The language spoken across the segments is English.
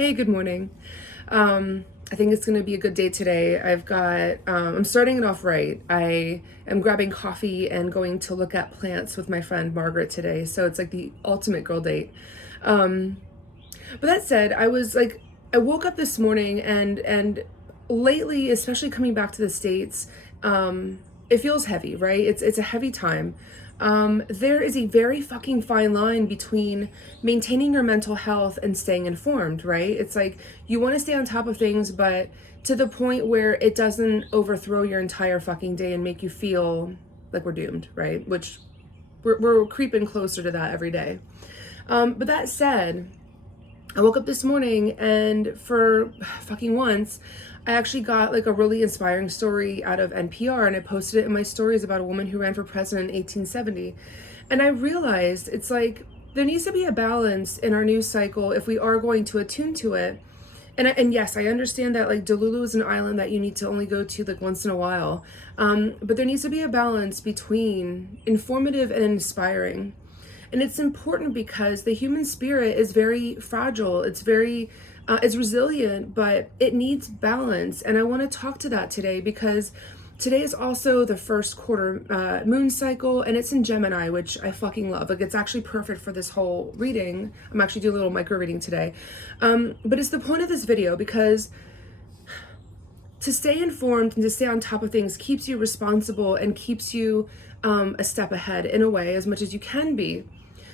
Hey, good morning. I think it's going to be a good day today. I'm starting it off right. I am grabbing coffee and going to look at plants with my friend Margaret today. So it's like the ultimate girl date. Um, but that said, I woke up this morning and lately, especially coming back to the States, it feels heavy, right? It's a heavy time. There is a very fucking fine line between maintaining your mental health and staying informed, right? It's like you want to stay on top of things, but to the point where it doesn't overthrow your entire fucking day and make you feel like we're doomed, right? Which we're creeping closer to that every day. But that said, I woke up this morning and for fucking once, I actually got like a really inspiring story out of NPR and I posted it in my stories about a woman who ran for president in 1870. And I realized it's like there needs to be a balance in our news cycle if we are going to attune to it. And yes, I understand that like Delulu is an island that you need to only go to like once in a while. But there needs to be a balance between informative and inspiring. And it's important because the human spirit is very fragile. It's resilient, but it needs balance. And I want to talk to that today because today is also the first quarter moon cycle and it's in Gemini, which I fucking love. Like it's actually perfect for this whole reading. I'm actually doing a little micro reading today. But it's the point of this video because to stay informed and to stay on top of things keeps you responsible and keeps you a step ahead in a way as much as you can be.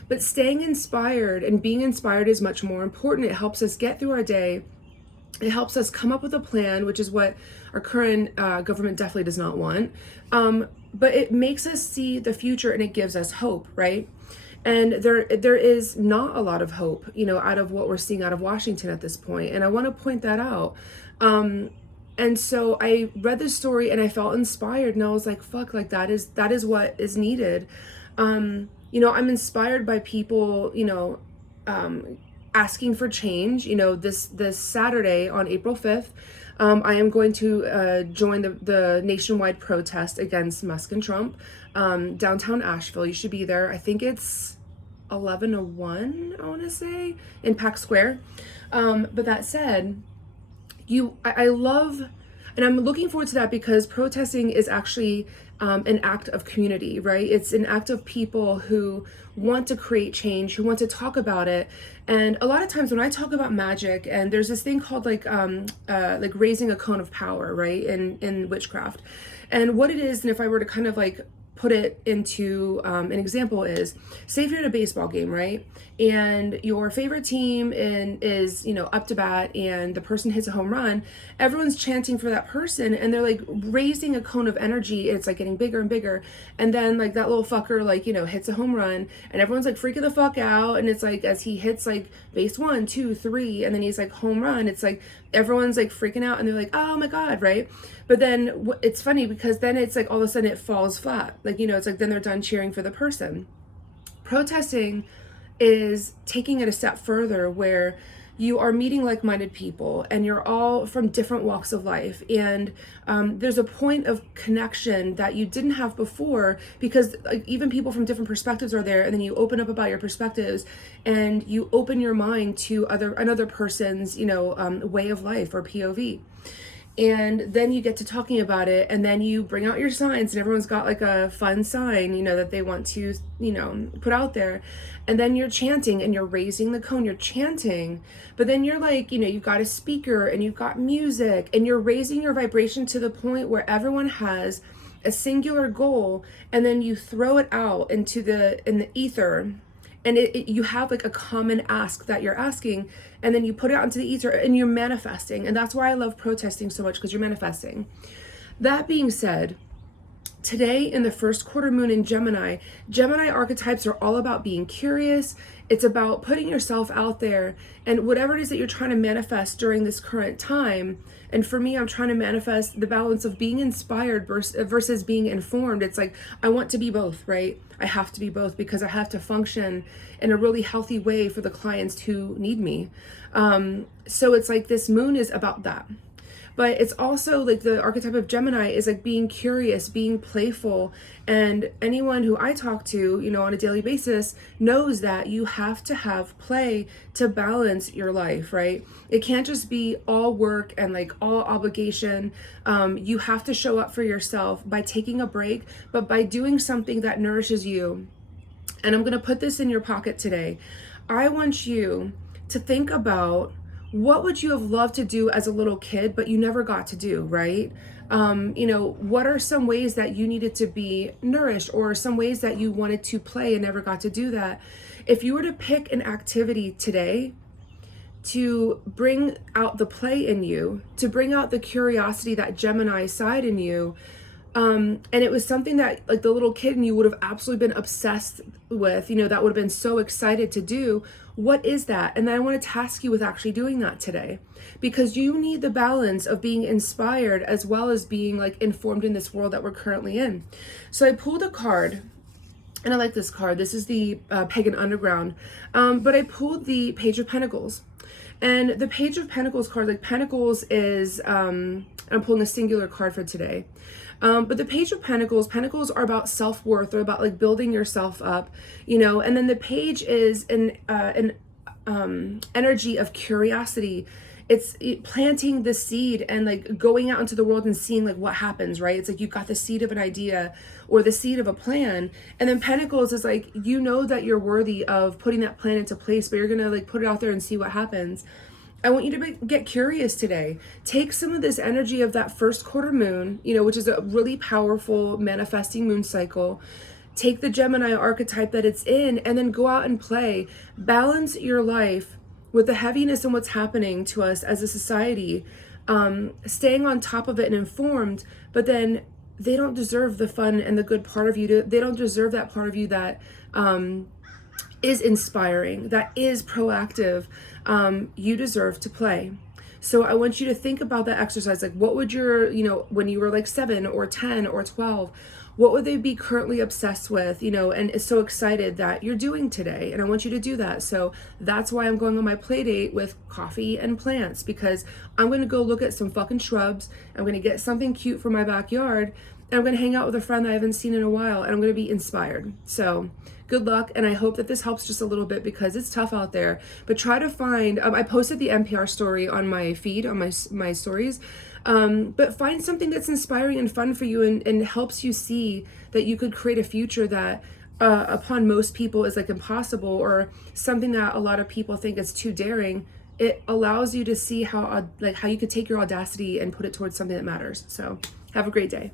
But staying inspired and being inspired is much more important. It helps us get through our day. It helps us come up with a plan, which is what our current government definitely does not want. But it makes us see the future and it gives us hope, right? And there is not a lot of hope, out of what we're seeing out of Washington at this point. And I want to point that out. And so I read this story and I felt inspired and I was like, fuck, like that is what is needed. I'm inspired by people, asking for change. This Saturday on April 5th, I am going to join the nationwide protest against Musk and Trump, downtown Asheville. You should be there. I think it's 11:01, I want to say, in Pack Square. But that said, I love, and I'm looking forward to that because protesting is actually an act of community, right? It's an act of people who want to create change, who want to talk about it. And a lot of times when I talk about magic, and there's this thing called like raising a cone of power, right? In witchcraft. And what it is, and if I were to kind of like put it into an example is, say if you're at a baseball game, right? And your favorite team is up to bat and the person hits a home run, everyone's chanting for that person and they're like raising a cone of energy. It's like getting bigger and bigger. And then like that little fucker hits a home run and everyone's like freaking the fuck out. And it's like as he hits like base 1, 2, 3, and then he's like home run, it's like everyone's like freaking out and they're like, oh my God, right? But then it's funny because then it's like all of a sudden it falls flat. It's like then they're done cheering for the person. Protesting is taking it a step further where you are meeting like-minded people and you're all from different walks of life. And there's a point of connection that you didn't have before because like, even people from different perspectives are there. And then you open up about your perspectives and you open your mind to another person's, way of life or POV. And then you get to talking about it and then you bring out your signs and everyone's got like a fun sign, that they want to, put out there. And then you're chanting and you're raising the cone, you're chanting, but then you're like, you've got a speaker and you've got music and you're raising your vibration to the point where everyone has a singular goal and then you throw it out in the ether. And you have like a common ask that you're asking, and then you put it out into the ether and you're manifesting. And that's why I love protesting so much, because you're manifesting. That being said, today in the first quarter moon in Gemini archetypes are all about being curious. It's about putting yourself out there and whatever it is that you're trying to manifest during this current time. And for me, I'm trying to manifest the balance of being inspired versus being informed. It's like, I want to be both, right? I have to be both because I have to function in a really healthy way for the clients who need me. So it's like this moon is about that. But it's also like the archetype of Gemini is like being curious, being playful. And anyone who I talk to, you know, on a daily basis knows that you have to have play to balance your life, right? It can't just be all work and like all obligation. You have to show up for yourself by taking a break, but by doing something that nourishes you. And I'm going to put this in your pocket today. I want you to think about what would you have loved to do as a little kid, but you never got to do, right? You know, what are some ways that you needed to be nourished, or some ways that you wanted to play and never got to do that? If you were to pick an activity today to bring out the play in you, to bring out the curiosity, that Gemini side in you, and it was something that like the little kid in you would have absolutely been obsessed with, you know, that would have been so excited to do, what is that? And then I want to task you with actually doing that today, because you need the balance of being inspired as well as being like informed in this world that we're currently in. So I pulled a card, and I like this card. This is the Pagan Underground, but I pulled the Page of Pentacles. And the Page of Pentacles card, like Pentacles is, I'm pulling a singular card for today. But the Page of Pentacles, Pentacles are about self-worth, or about like building yourself up, you know, and then the Page is an energy of curiosity. It's planting the seed and like going out into the world and seeing like what happens, right? It's like you've got the seed of an idea or the seed of a plan. And then Pentacles is like, you know that you're worthy of putting that plan into place, but you're going to like put it out there and see what happens. I want you to get curious today. Take some of this energy of that first quarter moon, you know, which is a really powerful manifesting moon cycle. Take the Gemini archetype that it's in, and then go out and play. Balance your life with the heaviness and what's happening to us as a society, staying on top of it and informed, but then they don't deserve the fun and the good part of you. They don't deserve that part of you that is inspiring, that is proactive. You deserve to play. So I want you to think about that exercise. Like, what would your, you know, when you were like 7 or 10 or 12, what would they be currently obsessed with, you know, and is so excited that you're doing today? And I want you to do that. So that's why I'm going on my play date with coffee and plants, because I'm going to go look at some fucking shrubs. I'm going to get something cute for my backyard, and I'm going to hang out with a friend that I haven't seen in a while, and I'm going to be inspired. So good luck, and I hope that this helps just a little bit, because it's tough out there. But try to find, I posted the NPR story on my feed, on my stories, but find something that's inspiring and fun for you, and helps you see that you could create a future that upon most people is like impossible, or something that a lot of people think is too daring. It allows you to see how you could take your audacity and put it towards something that matters. So have a great day.